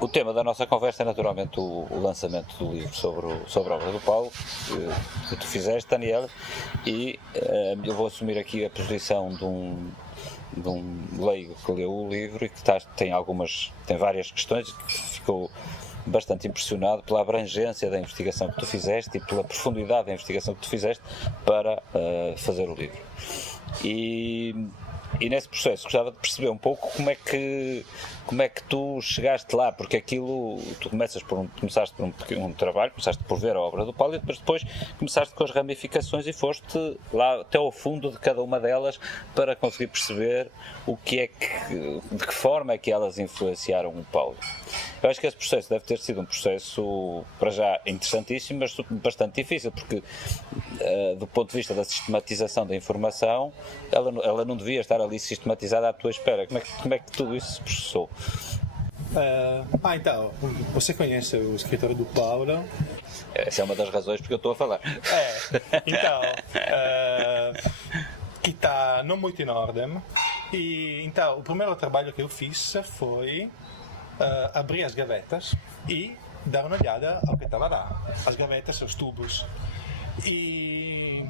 O tema da nossa conversa é naturalmente o lançamento do livro sobre a obra do Paulo, que tu fizeste, Daniel, e eu vou assumir aqui a posição de um leigo que leu o livro e que tem várias questões, que ficou bastante impressionado pela abrangência da investigação que tu fizeste e pela profundidade da investigação que tu fizeste para fazer o livro. E nesse processo gostava de perceber um pouco como é que tu chegaste lá, porque aquilo, tu começaste por um trabalho, começaste por ver a obra do Paulo e depois começaste com as ramificações e foste lá até ao fundo de cada uma delas para conseguir perceber de que forma é que elas influenciaram o Paulo. Eu acho que esse processo deve ter sido um processo, para já, interessantíssimo, mas bastante difícil, porque do ponto de vista da sistematização da informação, ela não devia estar ali sistematizada à tua espera. Como é que tudo isso se processou? Então, você conhece o escritor do Paulo? Essa é uma das razões porque eu estou a falar. Então, que está não muito em ordem. E então, o primeiro trabalho que eu fiz foi abrir as gavetas e dar uma olhada ao que estava lá. As gavetas, os tubos. E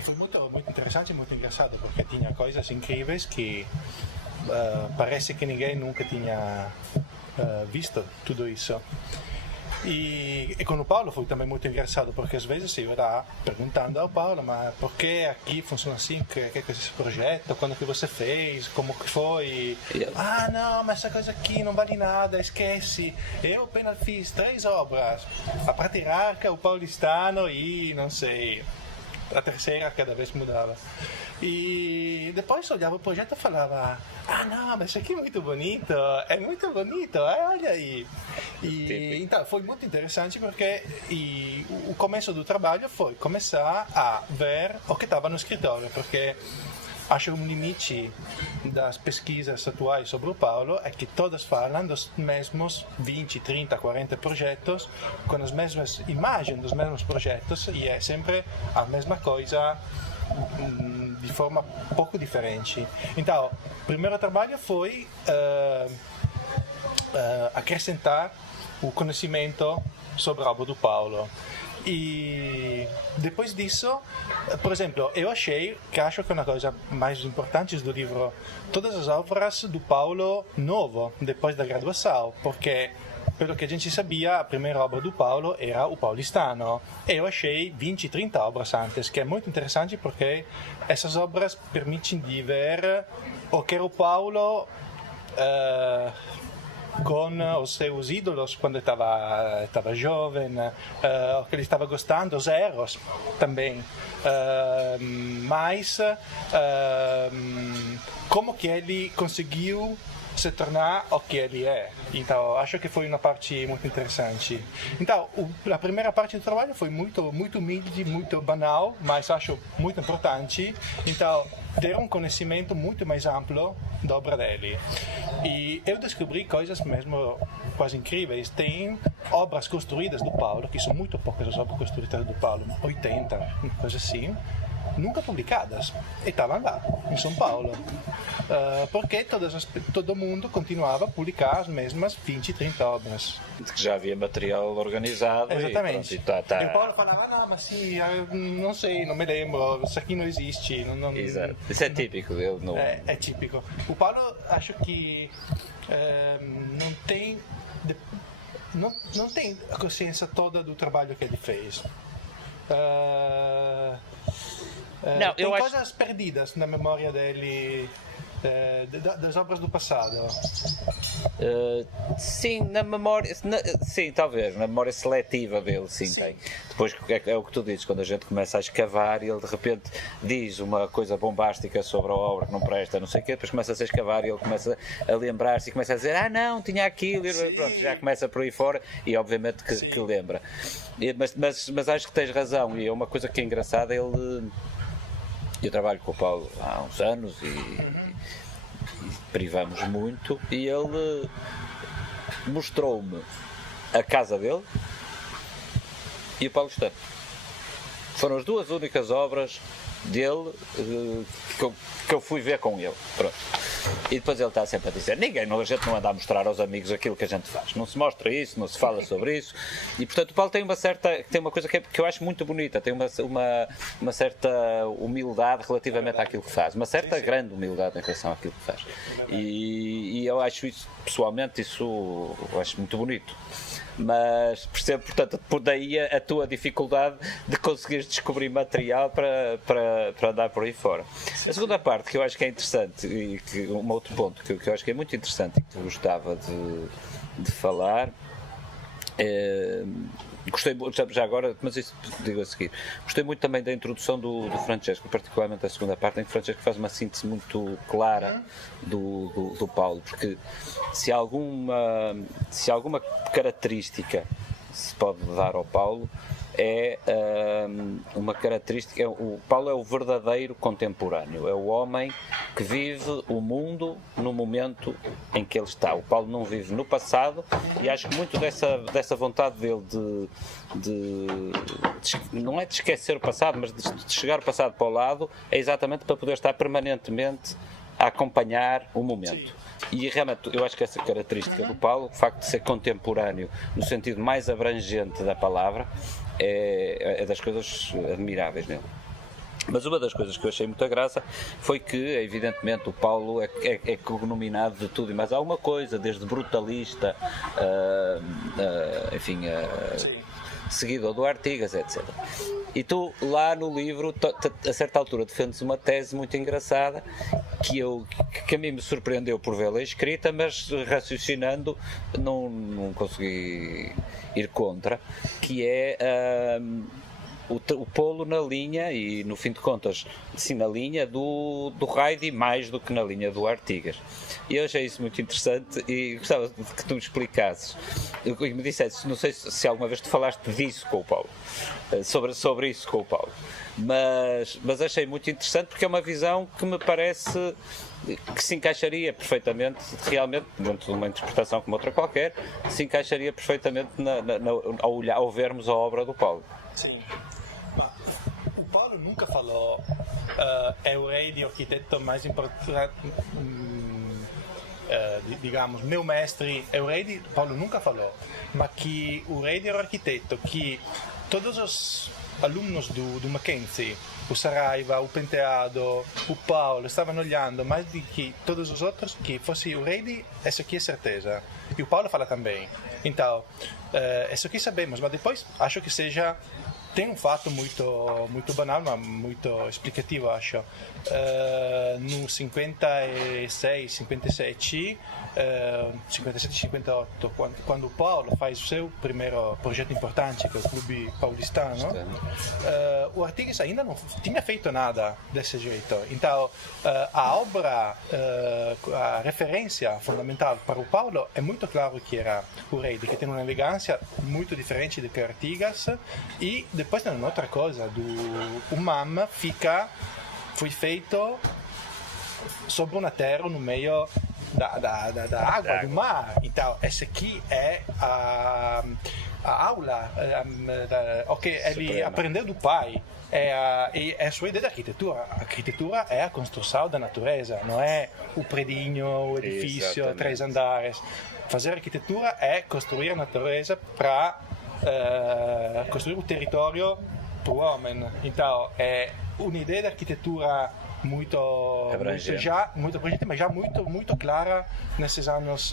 foi muito, muito interessante e muito engraçado, porque tinha coisas incríveis que parece que ninguém nunca tinha visto tudo isso. E com o Paulo foi também muito engraçado, porque às vezes eu era perguntando ao Paulo, mas por que aqui funciona assim, que é esse projeto, quando que você fez, como que foi? Não, mas essa coisa aqui não vale nada, esquece. Eu apenas fiz 3 obras, a Patriarca, o Paulistano e não sei, a terceira cada vez mudava. E depois olhava o projeto e falava: não, mas isso aqui é muito bonito, olha aí. E então foi muito interessante, porque o começo do trabalho foi começar a ver o que estava no escritório, porque acho que um limite das pesquisas atuais sobre o Paulo é que todas falam dos mesmos 20, 30, 40 projetos, com as mesmas imagens dos mesmos projetos, e é sempre a mesma coisa de forma pouco diferente. Então, o primeiro trabalho foi acrescentar o conhecimento sobre a obra do Paulo. E depois disso, por exemplo, acho que uma coisa mais importante do livro, todas as obras do Paulo novo, depois da graduação, porque pelo que a gente sabia, a primeira obra do Paulo era o Paulistano. E eu achei 20, 30 obras antes, que é muito interessante, porque essas obras permitem de ver o que era o Paulo com os seus ídolos quando estava jovem, o que ele estava gostando, os erros também, mas como que ele conseguiu se tornar o que ele é. Então, acho que foi uma parte muito interessante. Então, a primeira parte do trabalho foi muito, muito humilde, muito banal, mas acho muito importante. Então, ter um conhecimento muito mais amplo da obra dele. E eu descobri coisas mesmo quase incríveis. Tem obras construídas do Paulo, que são muito poucas as obras construídas do Paulo, 80, coisa assim, nunca publicadas, e estavam lá, em São Paulo, porque todo mundo continuava a publicar as mesmas 20, 30 obras. De que já havia material organizado. Exatamente. E o Paulo falava: não, mas sim, não sei, não me lembro, isso aqui não existe. Não, exato. Isso é típico dele. É típico. O Paulo, acho que não tem a consciência toda do trabalho que ele fez. Tem coisas perdidas na memória dele, das obras do passado. Sim, na memória, sim, talvez, na memória seletiva dele, sim. Tem. Depois é o que tu dizes, quando a gente começa a escavar e ele de repente diz uma coisa bombástica sobre a obra que não presta, não sei o quê, depois começa a se escavar e ele começa a lembrar-se e começa a dizer: não, tinha aquilo, e pronto, já começa por aí fora e obviamente que lembra. Mas acho que tens razão, e é uma coisa que é engraçada, eu trabalho com o Paulo há uns anos e privamos muito, e ele mostrou-me a casa dele e o Paulistano. Foram as duas únicas obras dele que eu fui ver com ele. Pronto. E depois ele está sempre a dizer, a gente não anda a mostrar aos amigos aquilo que a gente faz, não se mostra isso, não se fala sobre isso, e portanto o Paulo tem uma coisa que eu acho muito bonita, tem uma certa humildade relativamente àquilo que faz, uma certa grande humildade em relação àquilo que faz, e eu acho isso, pessoalmente, eu acho muito bonito. Mas percebo, portanto, por daí a tua dificuldade de conseguires descobrir material para andar por aí fora. A segunda parte que eu acho que é interessante, e um outro ponto que eu acho que é muito interessante e que gostava de falar, gostei muito, já agora, mas isso digo a seguir, gostei muito também da introdução do Francesco, particularmente da segunda parte, em que Francesco faz uma síntese muito clara do Paulo, porque se alguma característica se pode dar ao Paulo, é uma característica, o Paulo é o verdadeiro contemporâneo, é o homem que vive o mundo no momento em que ele está. O Paulo não vive no passado, e acho que muito dessa vontade dele não é de esquecer o passado, mas de chegar o passado para o lado, é exatamente para poder estar permanentemente a acompanhar o momento. E realmente eu acho que essa característica do Paulo, o facto de ser contemporâneo no sentido mais abrangente da palavra, é das coisas admiráveis nele. Mas uma das coisas que eu achei muita graça foi que, evidentemente, o Paulo é cognominado de tudo e mais alguma coisa, desde brutalista, seguidor do Artigas, etc. E tu, lá no livro, a certa altura, defendes uma tese muito engraçada que a mim me surpreendeu por vê-la escrita, mas raciocinando não consegui ir contra, que é o pô-lo na linha, e no fim de contas, sim, na linha do Heidi mais do que na linha do Artigas. E eu achei isso muito interessante e gostava de que tu me explicasses, que me dissesses, não sei se alguma vez tu falaste disso com o Paulo, sobre isso com o Paulo, mas achei muito interessante porque é uma visão que me parece que se encaixaria perfeitamente, realmente, dentro de uma interpretação como outra qualquer, se encaixaria perfeitamente ao vermos a obra do Paulo. Sim, ma o Paulo nunca falou Euredi, o arquiteto mais importante, digamos, meu mestre Euredi, Paulo nunca falou, ma que o Euredi era o arquiteto que todos os alunos do Mackenzie, o Saraiva, o Penteado, o Paulo, stavano olhando mais do que todos os outros que fosse o Euredi, isso aqui é certeza. E o Paulo fala também. Então, isso aqui sabemos, mas depois acho que seja. Tem um fato muito banal, mas muito explicativo, acho. No 56, 57, 57 e 58, quando o Paulo faz o seu primeiro projeto importante, que é o Clube Paulistano, o Artigas ainda não tinha feito nada desse jeito. Então, a obra, a referência fundamental para o Paulo é muito claro que era o Reidi, que tem uma elegância muito diferente do que o Artigas, e depois tem un'altra cosa, o MAM foi feito sobre uma terra no meio da água, do mar. Então, essa aqui é a aula o que ele aprendeu do pai. É a sua ideia de arquitetura. A arquitetura é a construção da natureza, não é o predinho, o edifício, 3 andares. Fazer arquitetura é construir a natureza para construir o território para o homem. Então, é uma ideia de arquitetura muito abrangente, mas já muito clara nesses anos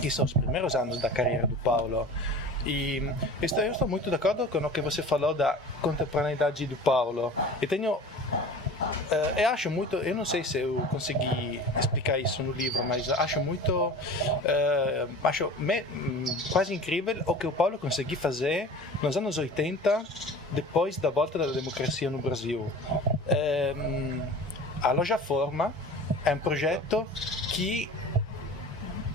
que são os primeiros anos da carreira do Paulo. E eu estou muito d'accordo com o que você falou da contemporaneidade do Paulo. Eu acho muito, eu não sei se eu consegui explicar isso no livro, mas acho quase incrível o que o Paulo conseguiu fazer nos anos 80, depois da volta da democracia no Brasil. A Loja Forma é um projeto que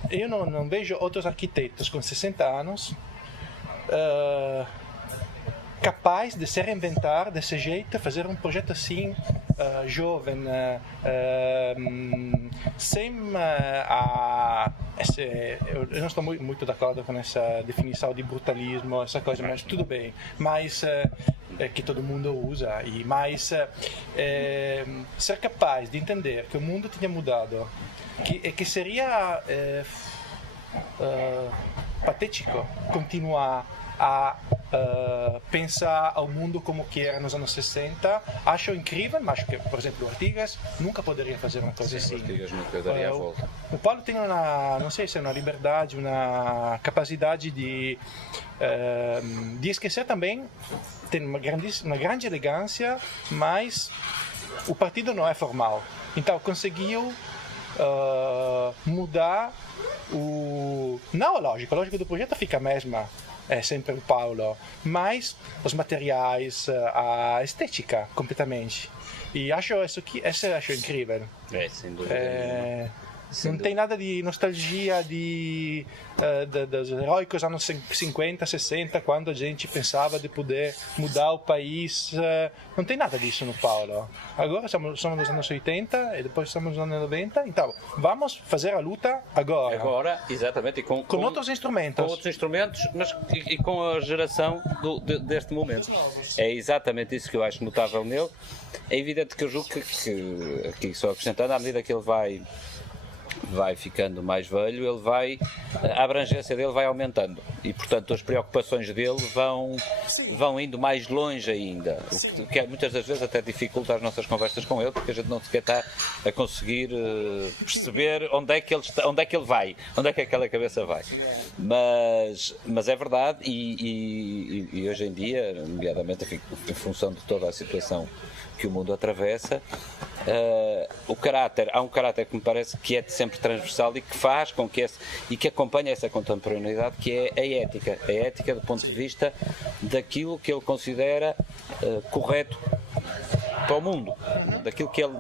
eu não vejo outros arquitetos com 60 anos capaz de se reinventar desse jeito, fazer um projeto assim jovem, sem eu não estou muito de acordo com essa definição de brutalismo, essa coisa, mas tudo bem. Mas que todo mundo usa, mas ser capaz de entender que o mundo tinha mudado, que seria patético continuar a pensar ao mundo como que era nos anos 60, acho incrível, mas acho que, por exemplo, o Artigas nunca poderia fazer uma coisa assim. O Artigas nunca daria a volta. O Paulo tem não sei se é uma liberdade, uma capacidade de esquecer também, tem uma grande elegância, mas o partido não é formal. Então conseguiu mudar não a lógica do projeto fica a mesma, é sempre o Paulo, mas os materiais, a estética completamente. E acho essa acho incrível. Sem dúvida. Não tem nada de nostalgia dos heróicos anos 50, 60, quando a gente pensava de poder mudar o país. Não tem nada disso no Paulo. Agora somos nos anos 80 e depois estamos nos anos 90. Então, vamos fazer a luta agora. Agora, exatamente. E com outros instrumentos. Com outros instrumentos, mas e com a geração deste momento. É exatamente isso que eu acho notável nele. É evidente que eu julgo que aqui só acrescentando, à medida que ele vai ficando mais velho, a abrangência dele vai aumentando e, portanto, as preocupações dele vão indo mais longe ainda, o que muitas das vezes até dificulta as nossas conversas com ele, porque a gente não sequer está a conseguir perceber onde é que ele vai, onde é que aquela cabeça vai. Mas é verdade e hoje em dia, nomeadamente em função de toda a situação que o mundo atravessa, há um caráter que me parece que é sempre transversal e que faz com que e que acompanha essa contemporaneidade, que é a ética do ponto de vista daquilo que ele considera correto para o mundo, daquilo que ele,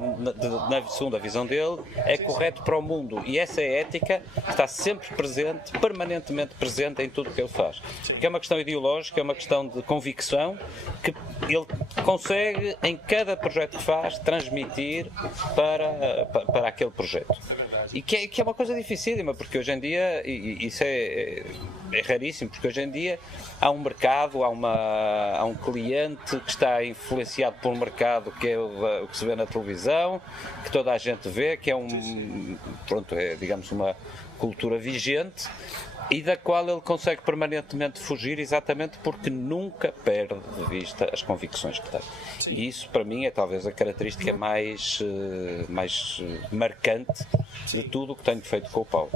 na segunda visão dele, é correto para o mundo, e essa ética está sempre presente, permanentemente presente em tudo o que ele faz, que é uma questão ideológica, é uma questão de convicção que ele consegue em cada projeto que faz transmitir para aquele projeto, e que é uma coisa dificílima, porque hoje em dia, e isso é raríssimo, porque hoje em dia há um mercado, há um cliente que está influenciado por um mercado que é o que se vê na televisão, que toda a gente vê, que é digamos uma cultura vigente e da qual ele consegue permanentemente fugir, exatamente porque nunca perde de vista as convicções que tem. E isso, para mim, é talvez a característica mais marcante de tudo o que tenho feito com o Paulo.